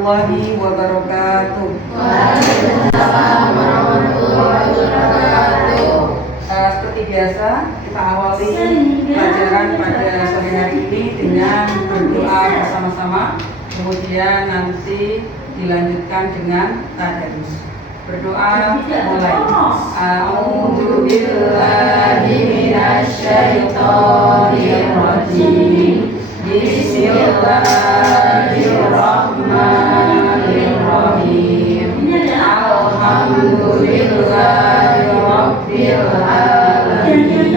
warahmatullahi wabarakatuh. Waalaikumsalam warahmatullahi wabarakatuh. Seperti biasa, kita awali pelajaran pada sore hari ini dengan berdoa bersama-sama. Kemudian nanti dilanjutkan dengan tadarus. Berdoa mulai. A'udzu billahi minasyaitonir rajim. Bismillahirrahmanirrahim. Alhamdulillahi rabbil alamin.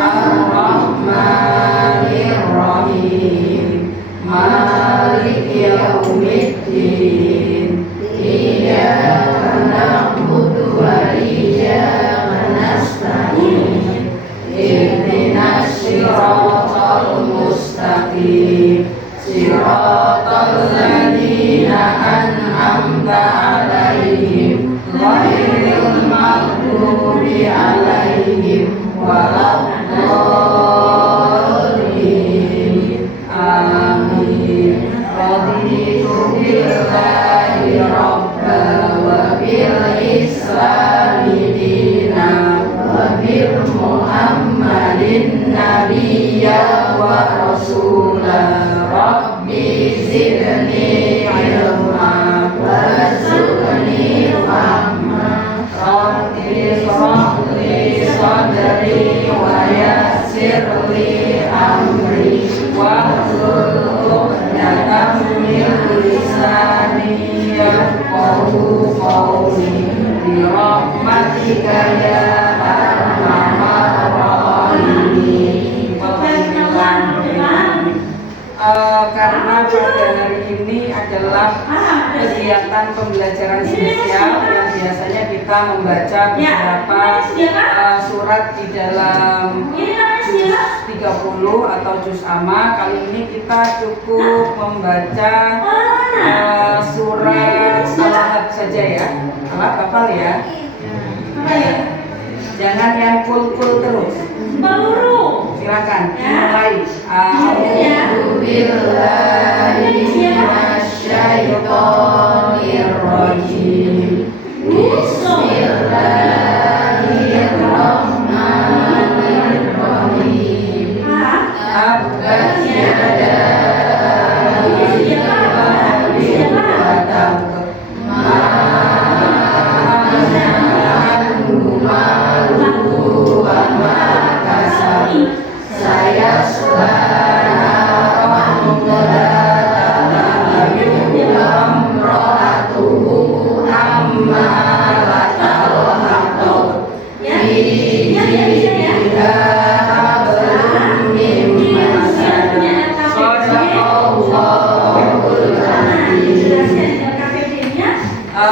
Ar-Rahmanir Rahim. Maliki yaumiddin. Iyyaka na'budu wa iyyaka nasta'in. Ihdinas siratal mustaqim. Siratal ladzina an'amta 'alaihim ghairil maghdubi 'alaihim waladdallin. Amin. Raditu billahi rabba wa bil islami dina wa bil muhammadin nabiyya wa rasulah. Rabbi zidni ilma warzuqni fahma. Rabbi shrah li sadri wa yassir li amri wahlul 'uqdatam min lisani yafqahu qawli. Bi rahmatika ya arhamar rahimin. Karena pada hari ini adalah kegiatan pembelajaran spesial yang biasanya kita membaca beberapa surat di dalam juz 30 atau juz amma. Kali ini kita cukup membaca surat Al-Ahzab saja ya. Hafal ya. Jangan yang kul-kul terus. Silakan mulai. A'udzu billahi minasyaitonir rajim. Bismillahirrahmanirrahim. Tabbat yada abi lahabin wa tab. Ma anhu maluhu wa ma kasab. Saya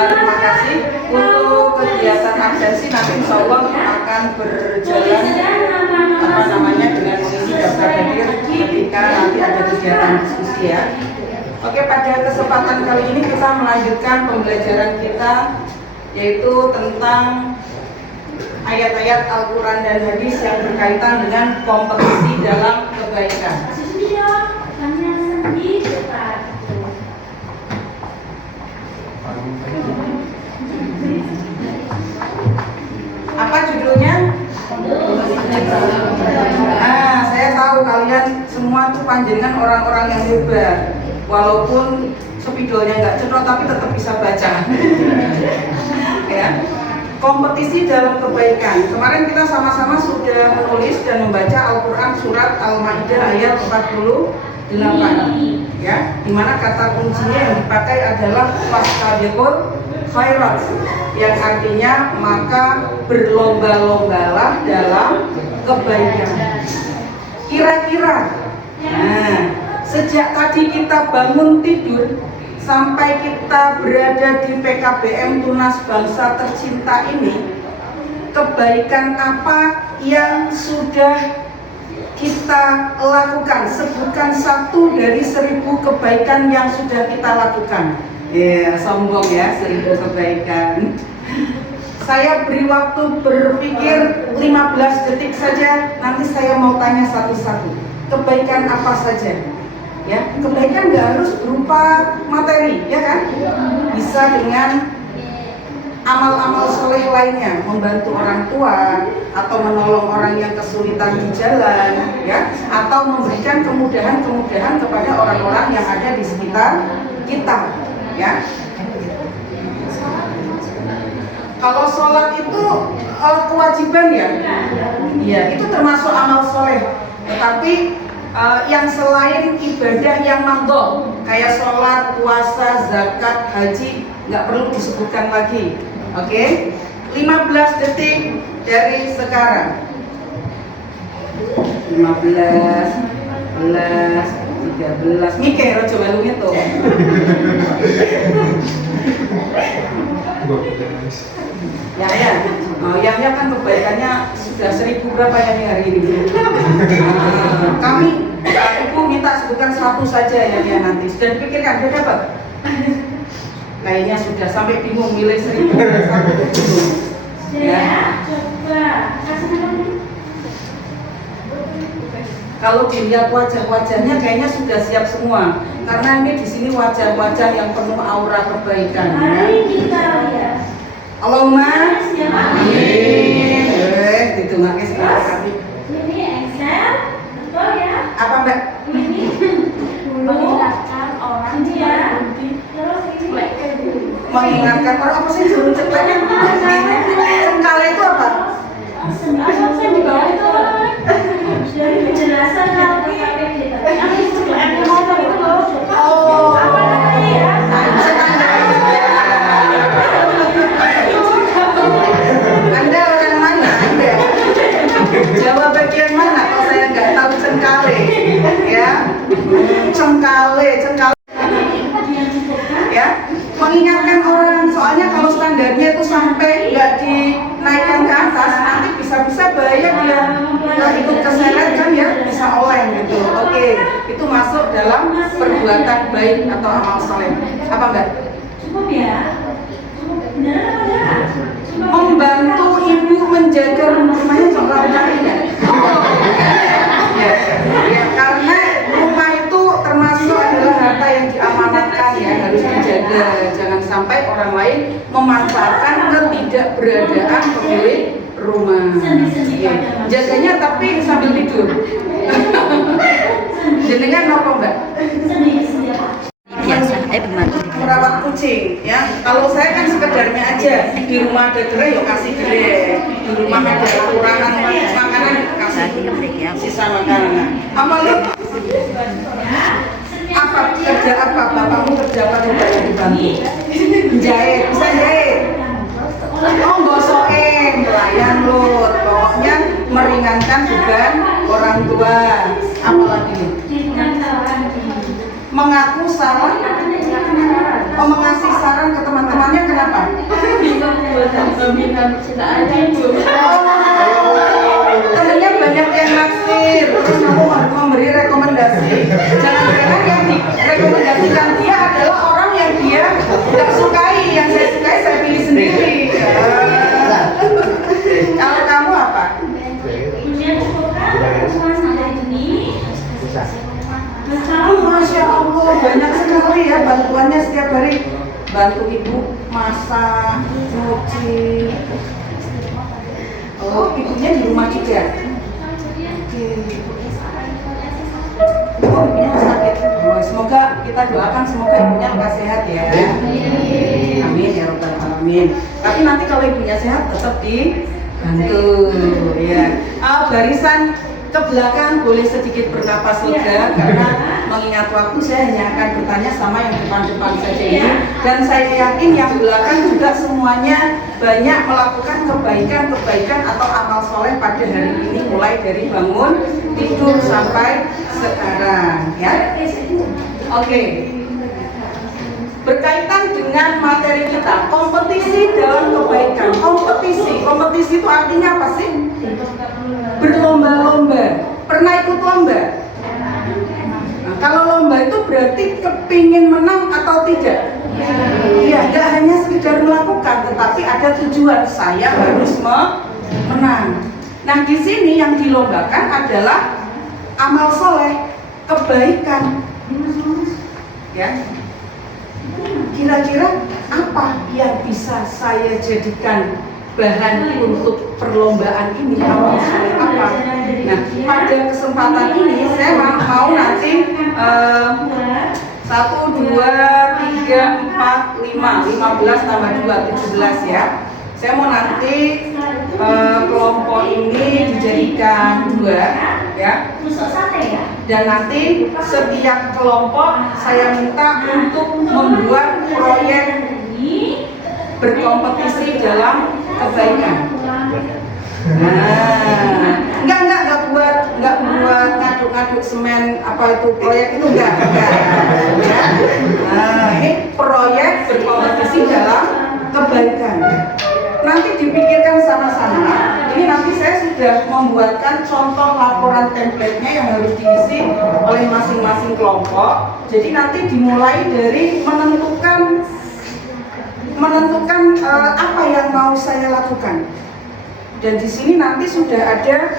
terima kasih untuk kegiatan absensi. Nanti insya Allah akan berjalan dengan mengisi daftar hadir ketika nanti ada kegiatan diskusi ya. Oke, pada kesempatan kali ini kita melanjutkan pembelajaran kita, yaitu tentang ayat-ayat Al-Quran dan hadis yang berkaitan dengan kompetisi dalam kebaikan. Apa judulnya? Saya tahu kalian semua tuh panjenengan orang-orang yang hebat. Walaupun spidolnya nggak cetrot, tapi tetap bisa baca. Ya. Kompetisi dalam kebaikan. Kemarin kita sama-sama sudah menulis dan membaca Al-Quran surat Al-Maidah ayat 48. Ya, dimana kata kuncinya yang dipakai adalah fastabiqul khairat, yang artinya maka berlomba-lombalah dalam kebaikan. Kira-kira, sejak tadi kita bangun tidur sampai kita berada di PKBM Tunas Bangsa Tercinta ini, kebaikan apa yang sudah kita lakukan? Sebutkan satu dari 1000 kebaikan yang sudah kita lakukan. Ya, sombong ya, 1000 kebaikan. Saya beri waktu berpikir 15 detik saja. Nanti saya mau tanya satu-satu. Kebaikan apa saja? Ya, kebaikan nggak harus berupa materi, ya kan? Bisa dengan amal-amal soleh lainnya, membantu orang tua atau menolong orang yang kesulitan di jalan, ya, atau memberikan kemudahan-kemudahan kepada orang-orang yang ada di sekitar kita, ya. Kalau sholat itu kewajiban ya, iya itu termasuk amal soleh. Tetapi yang selain ibadah yang mandor, kayak sholat, puasa, zakat, haji, nggak perlu disebutkan lagi. Oke, 15 detik dari sekarang. 15, 11, 13. Mikir, coba lu ngitung. Ya. Yang kan kebaikannya sudah 1000 berapa ya nih hari ini? Kami, Ibu minta sebutkan 100 saja ya nanti. Sudah dipikirkan, sudah dapat? Kayaknya sudah sampai bingung milih 1000 dan 1 ya. Kalau dilihat wajah-wajahnya kayaknya sudah siap semua. Karena ini di sini wajah-wajah yang penuh aura kebaikan. Ya. Allahumma amin. Gitu nggak sekali. Ini Excel, betul ya? Apa Mbak? Ini mengingatkan orang dia. Terus ini Mengingatkan orang apa sih juru cekleknya? Cengkale itu apa? Saya di bawah itu dari penjelasan nanti yang ceklek ngomong itu loh. Oh, Apa namanya ya? Anda orang mana? Anda Jawa bagian mana? Kalau saya nggak tahu cengkale, ya, cengkale, ya, mengingatkan orang. Soalnya kalau standarnya itu sampai nggak dinaikkan ke atas, nanti bisa-bisa bahaya dia nggak ikut keseret kan ya, bisa oleng gitu. Oke, itu masuk dalam perbuatan baik atau amal soleh. Apa Mbak? Cukup ya? Cukup beneran apa enggak? Membantu ibu menjaga rumahnya soal lainnya. Ya, karena rumah itu termasuk adalah harta yang diamanatkan ya, harus dijaga. Jangan sampai orang lain memanfaatkan ketidakberadaan pemilik rumah. Ya. Jaganya tapi sambil tidur. Jenengan apa Mbak? Biasa, Merawat kucing ya. Kalau saya kan sekedarnya aja, di rumah ada gerai ya kasih gerai, di rumah ada kekurangan makanan kasih sisa makanan. Apa lu? Apa kerja apa? Bapakmu kerja apa coba yang dibantu? Jahit, bisa jahit. Oh gosokin, pelayan lu. Pokoknya meringankan beban orang tua. Apa lagi? Mengaku salah, mengasih saran ke teman-temannya, kenapa? Temennya banyak yang naksir, terus kamu memberi rekomendasi. Jangan-jangan yang direkomendasikan dia adalah orang yang dia tidak sukai, yang saya sukai saya pilih sendiri. Kalau kamu apa? Masya Allah, banyak sekali ya bantuannya setiap hari. Bantu ibu masak, nyuci. Oh, ibunya di rumah juga. Oke. Oh, ibunya sakit. Oh, semoga kita doakan semoga ibunya lekas sehat ya. Amin ya robbal alamin. Tapi nanti kalau ibunya sehat tetap dibantu ya. Barisan ke belakang boleh sedikit bernapas lega karena mengingat waktu saya hanya akan bertanya sama yang depan-depan saja ini, dan saya yakin yang belakang juga semuanya banyak melakukan kebaikan atau amal soleh pada hari ini, mulai dari bangun tidur sampai sekarang ya. Oke. Berkaitan dengan materi kita, kompetisi dalam kebaikan. Kompetisi itu artinya apa sih? Berlomba-lomba. Pernah ikut lomba? Nah, kalau lomba itu berarti kepingin menang atau tidak? Iya, nggak hanya sekedar melakukan, tetapi ada tujuan, saya harus menang. Nah, di sini yang dilombakan adalah amal soleh, kebaikan. saya jadikan bahan untuk perlombaan ini apa seperti apa. Nah, pada kesempatan ini saya mau nanti 1, 2, 3, 4, 5 15 tambah 2 17 ya. Saya mau nanti kelompok ini dijadikan 2 ya. Dan nanti setiap kelompok saya minta untuk membuat proyek berkompetisi dalam kebaikan. Nah, enggak buat ngaduk-ngaduk semen apa itu proyek itu enggak. Ya. Nah, ini proyek berkompetisi dalam kebaikan. Nanti dipikirkan sama-sama. Ini nanti saya sudah membuatkan contoh laporan template-nya yang harus diisi oleh masing-masing kelompok. Jadi nanti dimulai dari menentukan apa yang mau saya lakukan. Dan di sini nanti sudah ada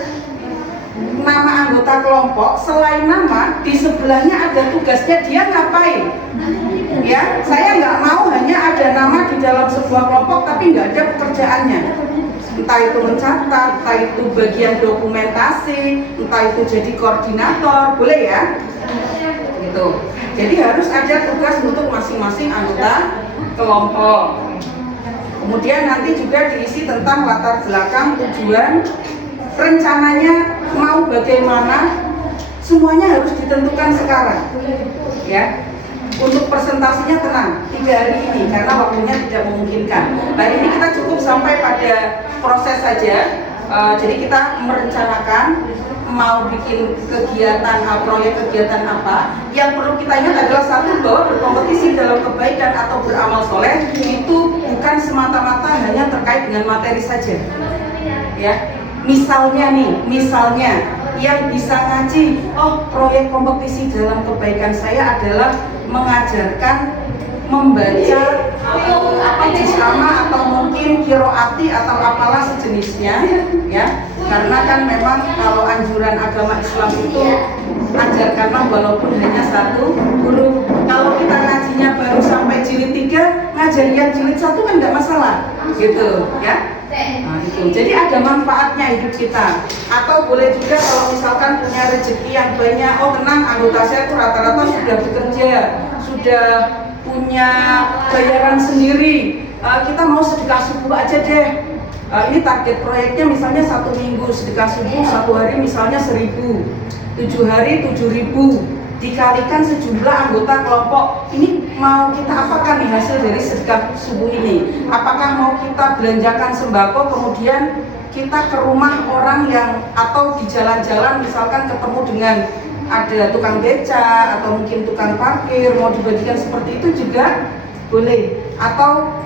nama anggota kelompok. Selain nama, di sebelahnya ada tugasnya dia ngapain. Ya, saya nggak mau hanya ada nama di dalam sebuah kelompok tapi nggak ada pekerjaannya. Entah itu mencatat, entah itu bagian dokumentasi, entah itu jadi koordinator, boleh ya? Gitu. Jadi harus ada tugas untuk masing-masing anggota kelompok. Kemudian nanti juga diisi tentang latar belakang, tujuan, rencananya mau bagaimana, semuanya harus ditentukan sekarang. Ya, untuk presentasinya tenang, 3 hari ini karena waktunya tidak memungkinkan. Hari ini kita cukup sampai pada proses saja. Jadi kita merencanakan mau bikin kegiatan proyek kegiatan apa. Yang perlu kita ingat adalah satu, bahwa berkompetisi dalam kebaikan atau beramal soleh itu bukan semata-mata hanya terkait dengan materi saja. Ya, misalnya yang bisa ngaji, oh proyek kompetisi dalam kebaikan saya adalah mengajarkan membaca juz'ama atau mungkin kiroati atau apalah sejenisnya ya, karena kan memang kalau anjuran agama Islam itu ajarkanlah walaupun hanya 1 huruf. Kalau kita ngajinya baru sampai jilid 3, ngajar yang jilid 1 kan nggak masalah gitu ya. Nah, itu. Jadi ada manfaatnya hidup kita. Atau boleh juga kalau misalkan punya rezeki yang banyak, oh tenang, anggota saya itu rata-rata sudah bekerja, sudah punya bayaran sendiri, kita mau sedekah subuh aja deh. Ini target proyeknya misalnya 1 minggu sedekah subuh, 1 hari misalnya 1.000, 7 hari 7.000, dikalikan sejumlah anggota kelompok. Ini mau kita apakan nih hasil dari sedekah subuh ini? Apakah mau kita belanjakan sembako, kemudian kita ke rumah orang yang, atau di jalan-jalan misalkan ketemu dengan ada tukang beca atau mungkin tukang parkir, mau dibagikan seperti itu juga boleh. Atau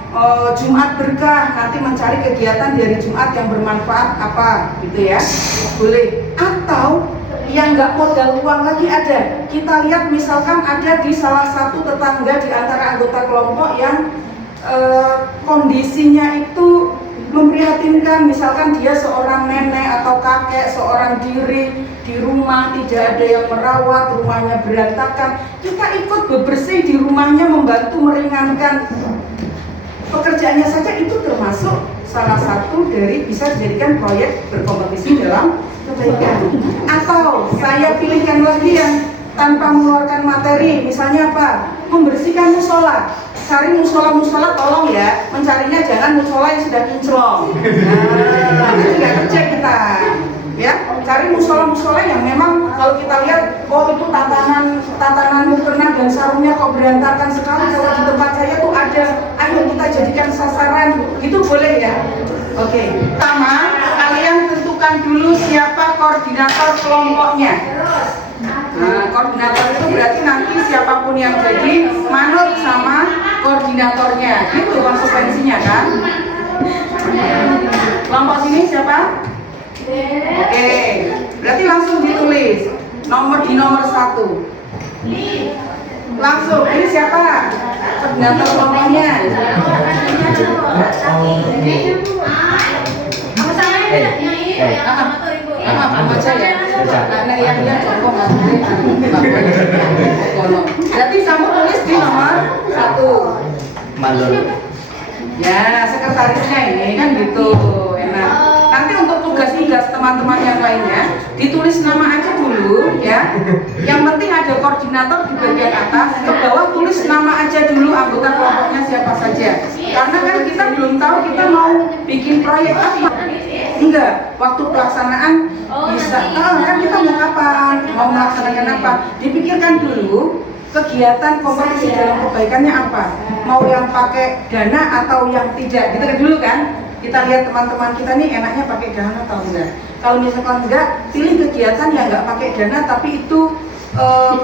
Jumat berkah, nanti mencari kegiatan di hari Jumat yang bermanfaat apa gitu ya, boleh. Atau yang nggak modal uang lagi ada, kita lihat misalkan ada di salah satu tetangga di antara anggota kelompok yang kondisinya itu memprihatinkan, misalkan dia seorang nenek atau kakek, seorang diri di rumah, tidak ada yang merawat, rumahnya berantakan, kita ikut bebersih di rumahnya, membantu meringankan pekerjaannya saja, itu termasuk salah satu dari bisa dijadikan proyek berkompetisi dalam kebaikan. Atau saya pilihkan lagi yang tanpa mengeluarkan materi, misalnya apa? Membersihkan musola. Cari musola-musola, tolong ya, mencarinya jangan musola yang sudah kinclong. Nah, itu nggak kerja kita. Ya, cari musola-musola yang memang kalau kita lihat, oh itu tatanan mukena dan sarungnya kok berantakan sekali, kalau di tempat saya tuh ada, ayo kita jadikan sasaran, gitu boleh ya? Oke. Pertama, kalian tentukan dulu siapa koordinator kelompoknya. Nah, koordinator itu berarti nanti siapapun yang jadi manut sama koordinatornya, gitu konsekuensinya kan? Kelompok sini siapa? Oke, berarti langsung ditulis di nomor 1. Langsung, ini siapa? Koordinator kelompoknya. Berarti kamu tulis di nomor 1. Ya, sekretarisnya ini kan gitu, enak. Nanti untuk tugas-tugas teman-teman yang lainnya ditulis nama aja dulu ya. Yang penting ada koordinator di bagian atas, ke bawah tulis nama aja dulu anggota kelompoknya siapa saja. Karena kan kita belum tahu kita mau bikin proyek apa. Enggak, waktu pelaksanaan bisa. Kan kita mau kapan, mau melaksanakan apa? Dipikirkan dulu. Kegiatan kompetisi dalam kebaikannya apa? Mau yang pakai dana atau yang tidak? Gitu kan dulu kan? Kita lihat teman-teman kita nih enaknya pakai dana atau enggak. Kalau misalkan enggak, pilih kegiatan yang enggak pakai dana tapi itu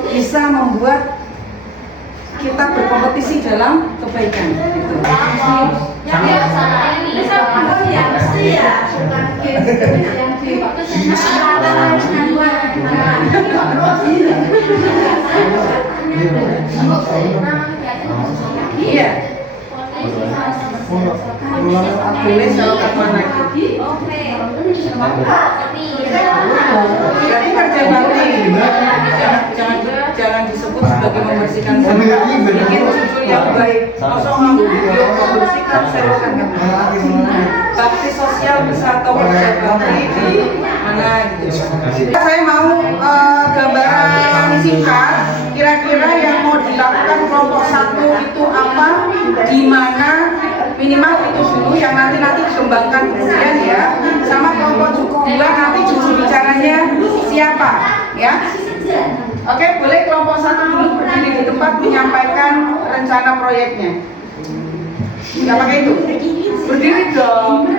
bisa membuat kita berkompetisi dalam kebaikan. Gitu. Iya. Boleh kalau kapan lagi. Berarti kerja bakti. Jangan disebut sebagai membersihkan sampah. Bikin judul yang baik. Kosong membersihkan selokan. Bakti sosial bisa atau kerja bakti di mana gitu. Saya mau gambaran singkat. Kira-kira yang mau dilakukan kelompok 1 itu apa, di mana, minimal itu dulu yang nanti dikembangkan kemudian ya. Sama kelompok 2 nanti juru bicaranya siapa ya. Oke, boleh kelompok 1 dulu berdiri di tempat menyampaikan rencana proyeknya. Nggak pakai itu? Berdiri dong.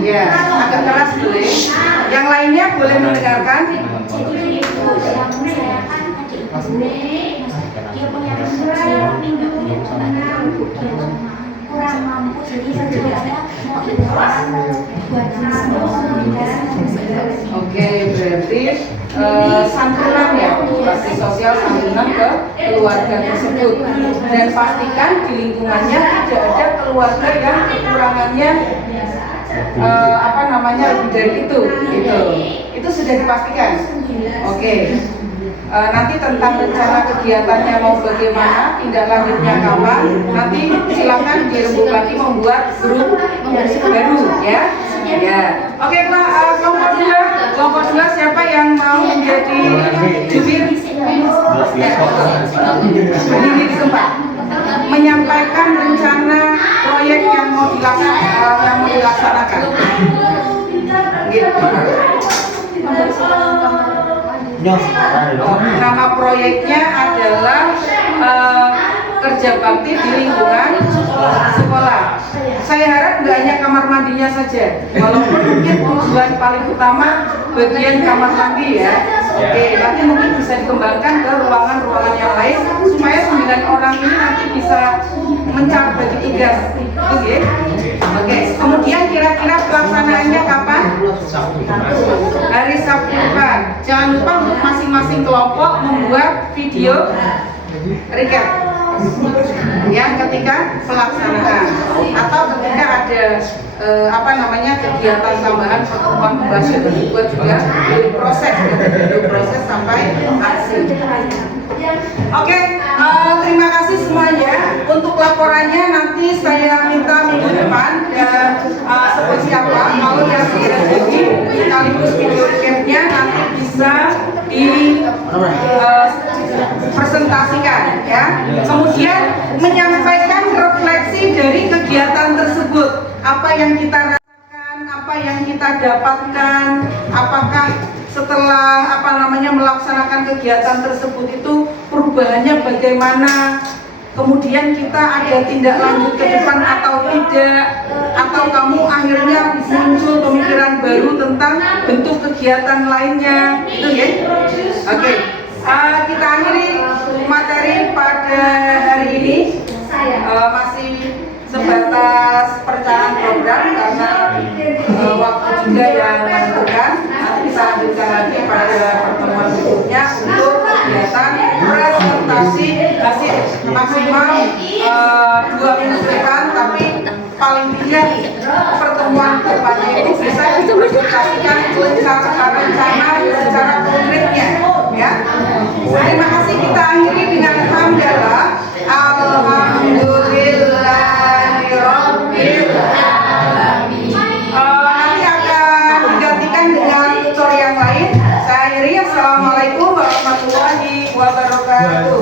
Ya, agak keras boleh. Yang lainnya boleh mendengarkan. Dia punya kurang mampu jadi sebenarnya Oke, berarti santunan ya, bakti sosial santunan ke keluarga tersebut, dan pastikan di lingkungannya tidak ada keluarga yang kekurangannya lebih dari itu, gitu. Itu sudah dipastikan. Oke. Nanti tentang rencana kegiatannya mau bagaimana, tindak lanjutnya kapan, nanti silakan dirembuk lagi membuat grup baru ya. Ya. Oke, kelompok 2 siapa yang mau menjadi jubir? Berdiri di tempat. Menyampaikan rencana proyek yang mau dilaksanakan. Gitu. Nama proyeknya adalah kerja bakti di lingkungan sekolah. Saya harap nggak hanya kamar mandinya saja, walaupun mungkin tujuan paling utama bagian kamar mandi ya. Oke, nanti mungkin bisa dikembangkan ke ruangan-ruangan yang lain supaya 9 orang ini nanti bisa mencari bagi tugas. Oke. Kemudian kira-kira pelaksanaannya kapan? Hari Sabtu depan. Jangan lupa untuk masing-masing kelompok membuat video recap ya ketika pelaksanaan atau ketika ada kegiatan tambahan pertemuan pembahasan dibuat juga proses sampai aksi. Oke, terima kasih semuanya. Untuk laporannya nanti saya minta minggu depan dan seperti apa kalau yang sudah jadi sekaligus video recapnya nanti bisa presentasikan ya. Kemudian menyampaikan refleksi dari kegiatan tersebut. Apa yang kita rasakan, apa yang kita dapatkan, apakah setelah melaksanakan kegiatan tersebut itu perubahannya bagaimana, kemudian kita ada tindak lanjut ke depan atau tidak, atau kamu akhirnya muncul pemikiran baru tentang bentuk kegiatan lainnya, itu ya. Oke. Kita akhiri materi pada hari ini masih sebatas perencanaan program karena waktu juga yang menentukan. Nanti kita lanjutkan lagi pada pertemuan berikutnya untuk kegiatan presentasi hasil maksimal 2 minggu ke depan, tapi paling tidak pertemuan depannya itu bisa dipresentasikan rencana secara konkretnya ya. Terima kasih, kita akhiri dengan hamdalah. Alhamdulillah. wabarakatuh.